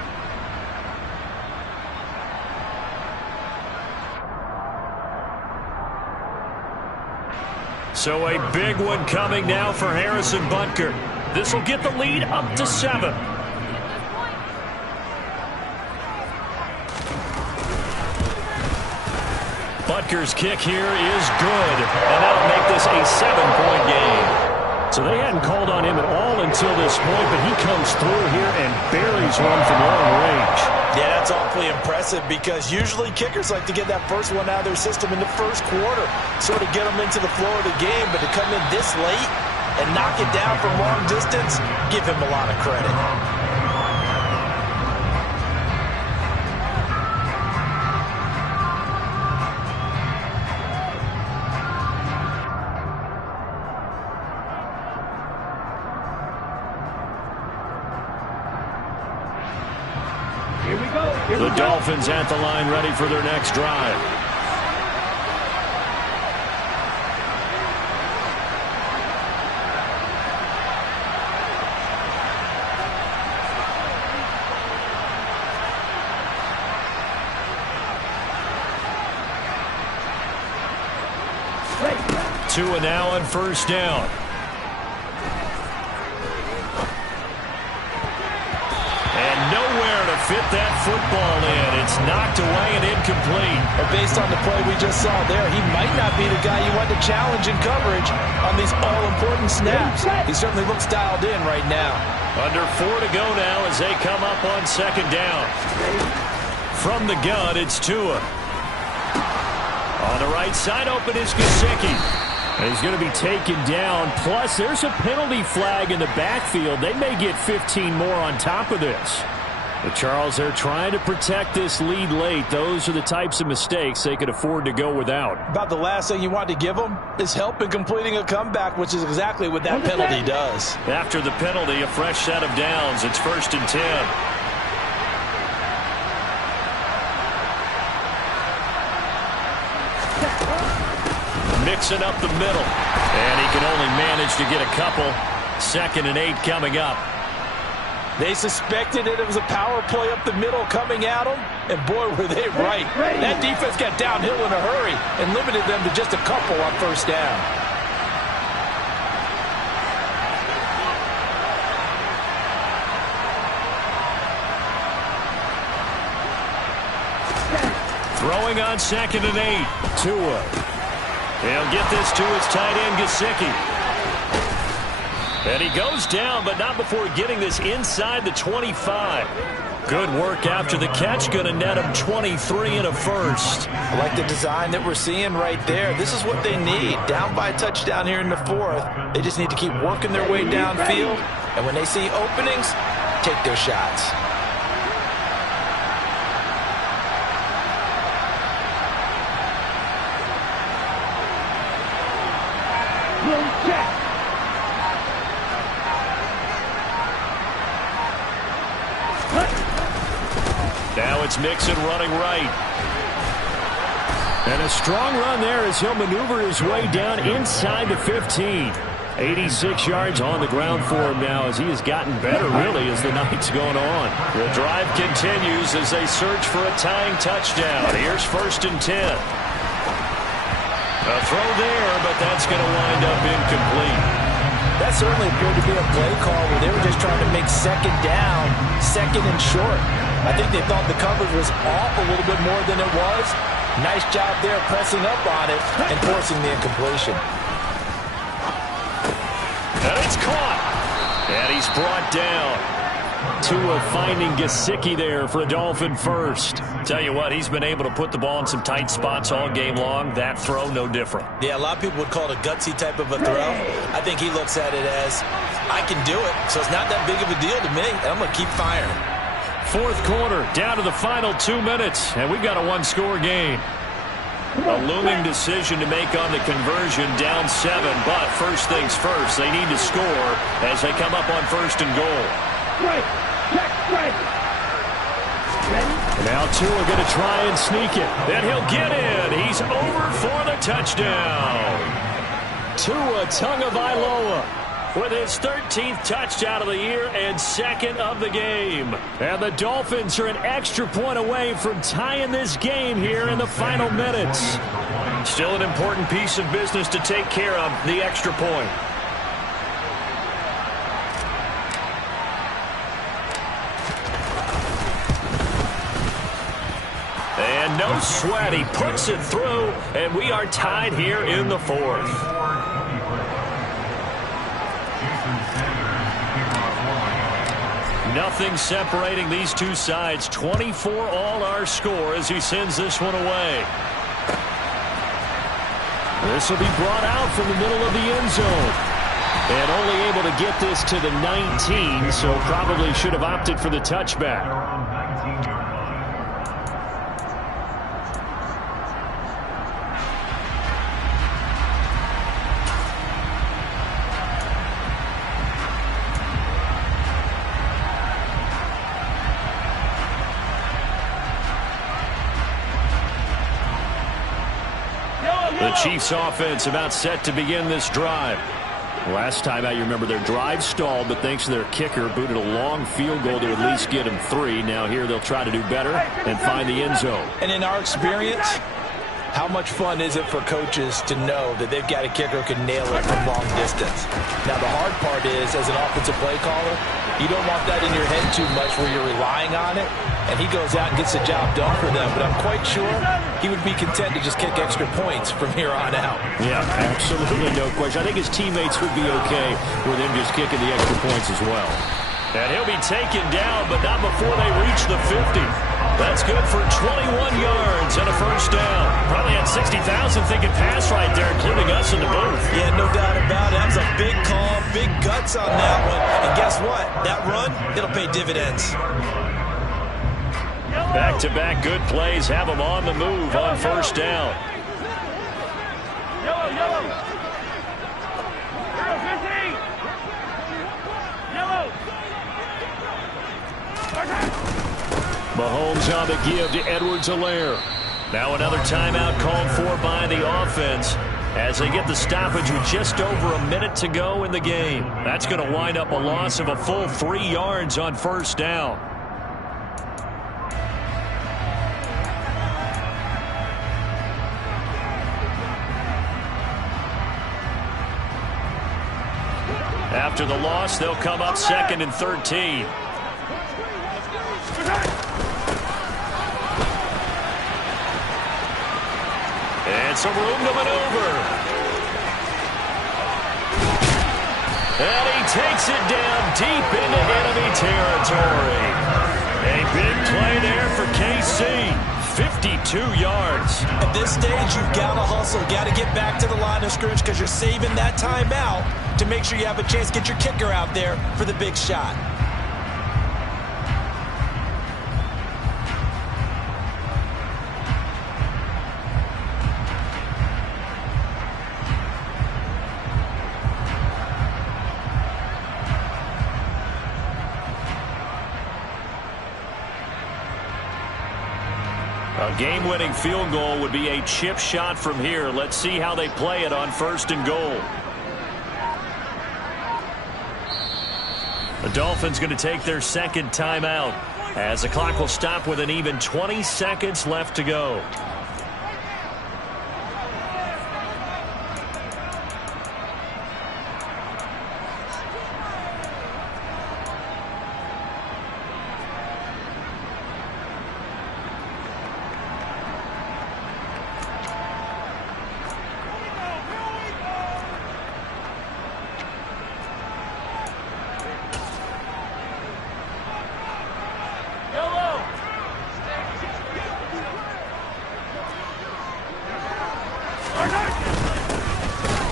So a big one coming now for Harrison Butker. This will get the lead up to 7. Butker's kick here is good, and that'll make this a 7-point game. So they hadn't called on him at all until this point, but he comes through here and buries one from long range. Yeah, that's awfully impressive because usually kickers like to get that first one out of their system in the first quarter, sort of get them into the flow of the game, but to come in this late and knock it down from long distance, give him a lot of credit. The Dolphins at the line ready for their next drive. Tua now on 1st down. Fit that football in. It's knocked away and incomplete. But based on the play we just saw there, he might not be the guy you want to challenge in coverage on these all-important snaps. He certainly looks dialed in right now. Under 4 to go now as they come up on 2nd down. From the gun, it's Tua. On the right side, open is Gesicki. And he's going to be taken down. Plus, there's a penalty flag in the backfield. They may get 15 more on top of this. Charles, they're trying to protect this lead late. Those are the types of mistakes they could afford to go without. About the last thing you want to give them is help in completing a comeback, which is exactly what that penalty does. After the penalty, a fresh set of downs. It's 1st and 10. Mixing up the middle. And he can only manage to get a couple. 2nd and 8 coming up. They suspected it was a power play up the middle coming at them, and boy, were they right. That defense got downhill in a hurry and limited them to just a couple on 1st down. Throwing on 2nd and 8. Tua. He'll get this to his tight end, Gesicki. And he goes down, but not before getting this inside the 25. Good work after the catch. Going to net him 23 and a first. I like the design that we're seeing right there. This is what they need. Down by a touchdown here in the 4th. They just need to keep working their way downfield. And when they see openings, take their shots. Now it's Mixon running right. And a strong run there as he'll maneuver his way down inside the 15. 86 yards on the ground for him now as he has gotten better, really, as the night's going on. The drive continues as they search for a tying touchdown. Here's 1st and 10. A throw there, but that's going to wind up incomplete. That certainly appeared to be a play call where they were just trying to make 2nd down, 2nd and short. I think they thought the coverage was off a little bit more than it was. Nice job there pressing up on it and forcing the incompletion. And it's caught. And he's brought down. Tua finding Gesicki there for a Dolphin first. Tell you what, he's been able to put the ball in some tight spots all game long. That throw, no different. Yeah, a lot of people would call it a gutsy type of a throw. I think he looks at it as, I can do it, so it's not that big of a deal to me, and I'm going to keep firing. 4th quarter, down to the final 2 minutes, and we've got a 1-score game. A looming decision to make on the conversion, down 7, but first things first, they need to score as they come up on 1st and goal. Now Tua going to try and sneak it. Then he'll get in. He's over for the touchdown. Tua Tagovailoa with his 13th touchdown of the year and 2nd of the game. And the Dolphins are an extra point away from tying this game here in the final minutes. Still an important piece of business to take care of, the extra point. And no sweat, he puts it through, and we are tied here in the 4th. Nothing separating these two sides. 24 all our score as he sends this one away. This will be brought out from the middle of the end zone. And only able to get this to the 19, so probably should have opted for the touchback. The Chiefs offense about set to begin this drive. Last time out, you remember their drive stalled, but thanks to their kicker, booted a long field goal to at least get them 3. Now here they'll try to do better and find the end zone. And in our experience, how much fun is it for coaches to know that they've got a kicker who can nail it from long distance? Now the hard part is, as an offensive play caller, you don't want that in your head too much where you're relying on it. And he goes out and gets the job done for them. But I'm quite sure he would be content to just kick extra points from here on out. Yeah, absolutely no question. I think his teammates would be okay with him just kicking the extra points as well. And he'll be taken down, but not before they reach the 50. That's good for 21 yards and a first down. Probably had 60,000 thinking pass right there, including us in the booth. Yeah, no doubt about it. That was a big call, big guts on that one. And guess what? That run, it'll pay dividends. Back-to-back good plays have them on the move on first down. Yellow, yellow. Yellow, 15. Yellow. Mahomes on the give to Edwards-Helaire. Now another timeout called for by the offense as they get the stoppage with just over a minute to go in the game. That's going to wind up a loss of a full 3 yards on first down. After the loss, they'll come up 2nd and 13. And some room to maneuver. And he takes it down deep into enemy territory. A big play there for KC. 52 yards. At this stage, you've got to hustle. Got to get back to the line of scrimmage because you're saving that timeout to make sure you have a chance to get your kicker out there for the big shot. A game-winning field goal would be a chip shot from here. Let's see how they play it on 1st and goal. The Dolphins going to take their 2nd timeout as the clock will stop with an even 20 seconds left to go.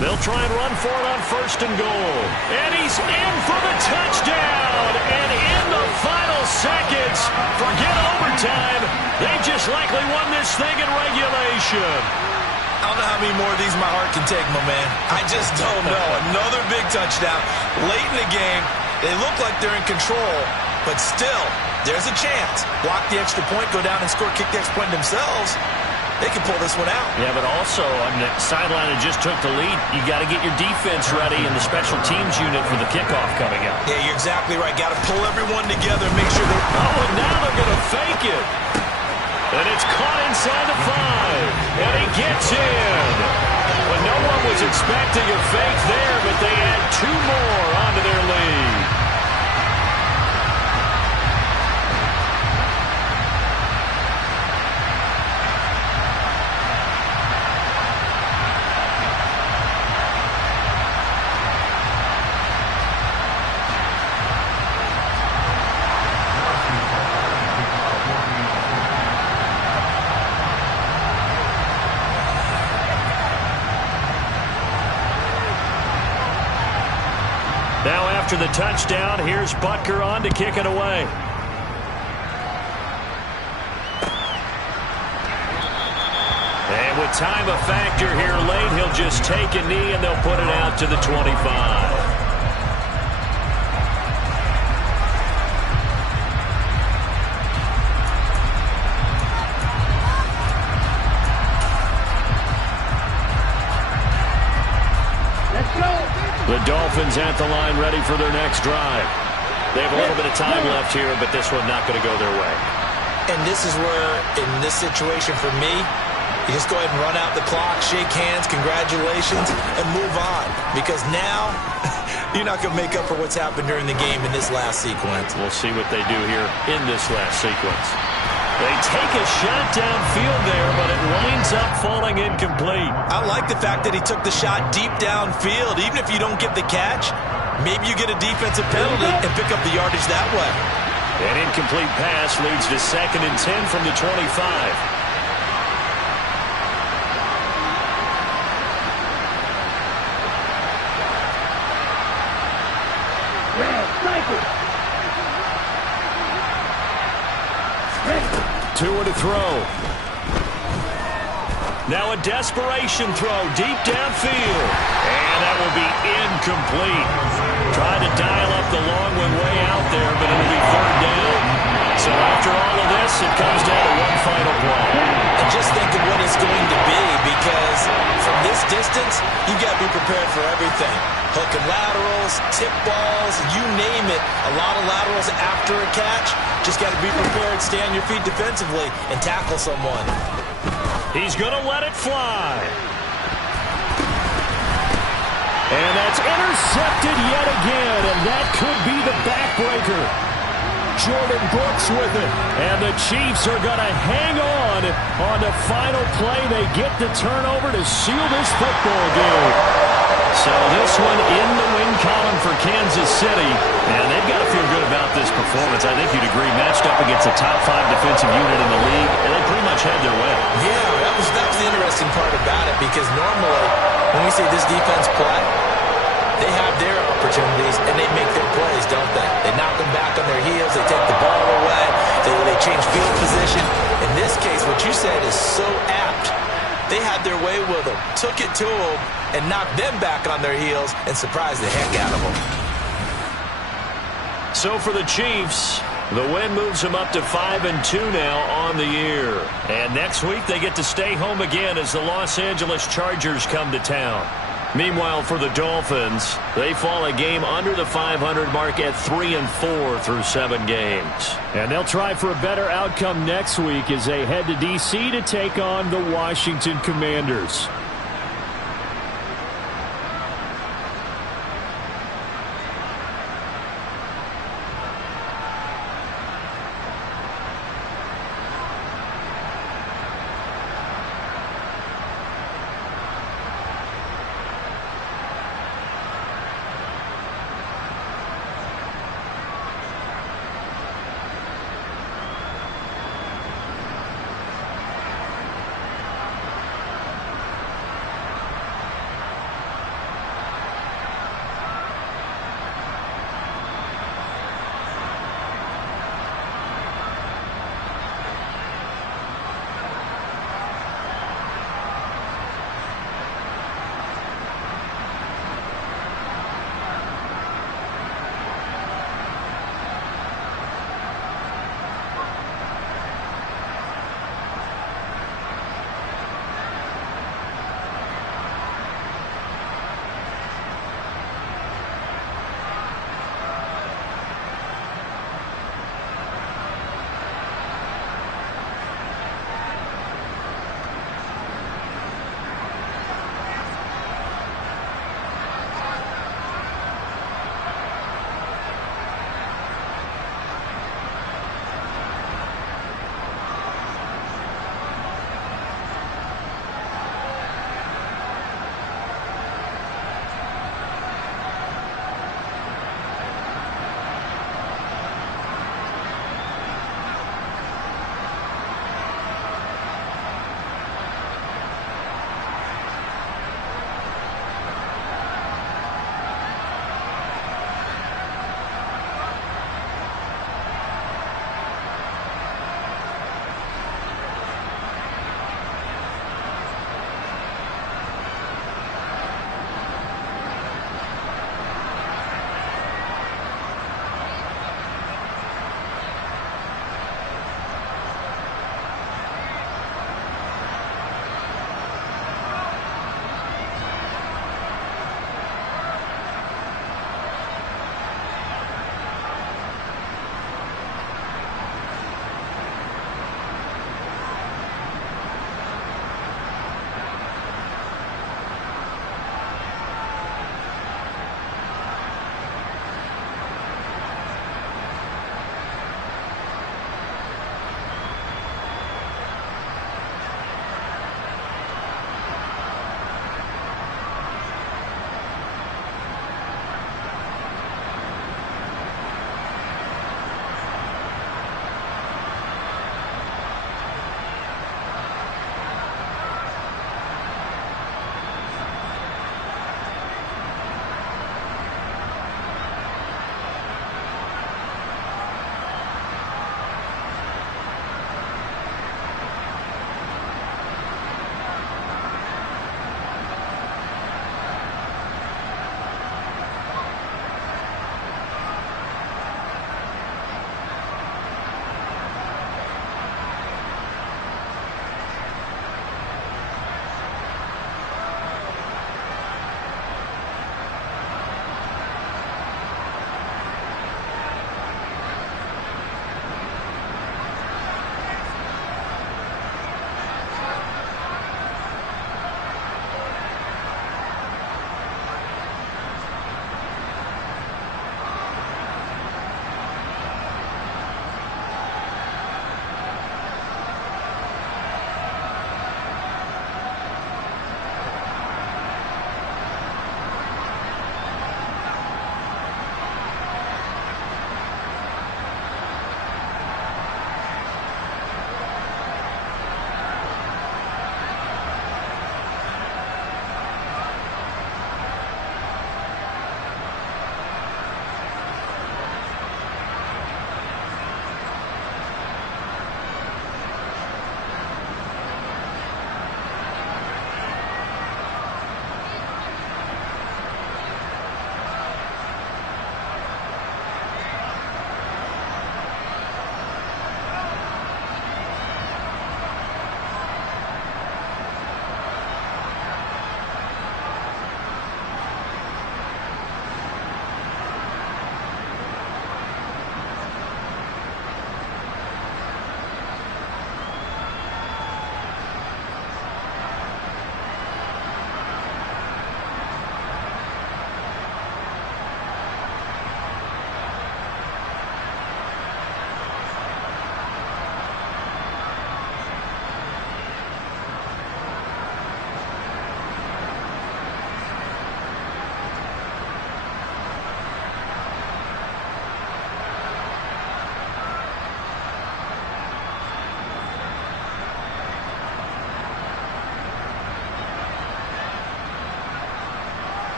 They'll try and run for it on 1st and goal. And he's in for the touchdown. And in the final seconds, forget overtime. They just likely won this thing in regulation. I don't know how many more of these my heart can take, my man. I just don't know. Another big touchdown. Late in the game, they look like they're in control, but still, there's a chance. Block the extra point, go down and score, kick the extra point themselves. They can pull this one out. Yeah, but also on the sideline that just took the lead, you got to get your defense ready and the special teams unit for the kickoff coming up. Yeah, you're exactly right. Got to pull everyone together, make sure they... Oh, and now they're going to fake it. And it's caught inside the 5. And he gets in. Well, no one was expecting a fake there, but they add 2 more onto their lead. Now after the touchdown, here's Butker on to kick it away. And with time a factor here late, he'll just take a knee and they'll put it out to the 25. The Dolphins at the line ready for their next drive. They have a little bit of time left here, but this one not going to go their way. And this is where, in this situation for me, you just go ahead and run out the clock, shake hands, congratulations, and move on. Because now, you're not going to make up for what's happened during the game in this last sequence. We'll see what they do here in this last sequence. They take a shot downfield there, but it winds up falling incomplete. I like the fact that he took the shot deep downfield. Even if you don't get the catch, maybe you get a defensive penalty and pick up the yardage that way. An incomplete pass leads to 2nd and 10 from the 25. Tua to throw. Now a desperation throw deep downfield. And that will be incomplete. Tried to dial up the long one way out there, but it'll be third down. So after all of this, it comes down to one final play. And just think of what it's going to be, because from this distance, you've got to be prepared for everything. Hook and laterals, tip balls, you name it. A lot of laterals after a catch. Just got to be prepared, stay on your feet defensively, and tackle someone. He's going to let it fly. And that's intercepted yet again, and that could be the backbreaker. Jordan Brooks with it, and the Chiefs are going to hang on the final play. They get the turnover to seal this football game. So this one in the win column for Kansas City, and they've got to feel good about this performance. I think you'd agree, matched up against a top 5 defensive unit in the league, and they pretty much had their way. Yeah, that was the interesting part about it, because normally when we see this defense play, they have their opportunities, and they make their plays, don't they? They knock them back on their heels. They take the ball away. They change field position. In this case, what you said is so apt. They had their way with them, took it to them, and knocked them back on their heels and surprised the heck out of them. So for the Chiefs, the win moves them up to 5-2 now on the year. And next week, they get to stay home again as the Los Angeles Chargers come to town. Meanwhile, for the Dolphins, they fall a game under the 500 mark at 3-4 through 7 games. And they'll try for a better outcome next week as they head to D.C. to take on the Washington Commanders.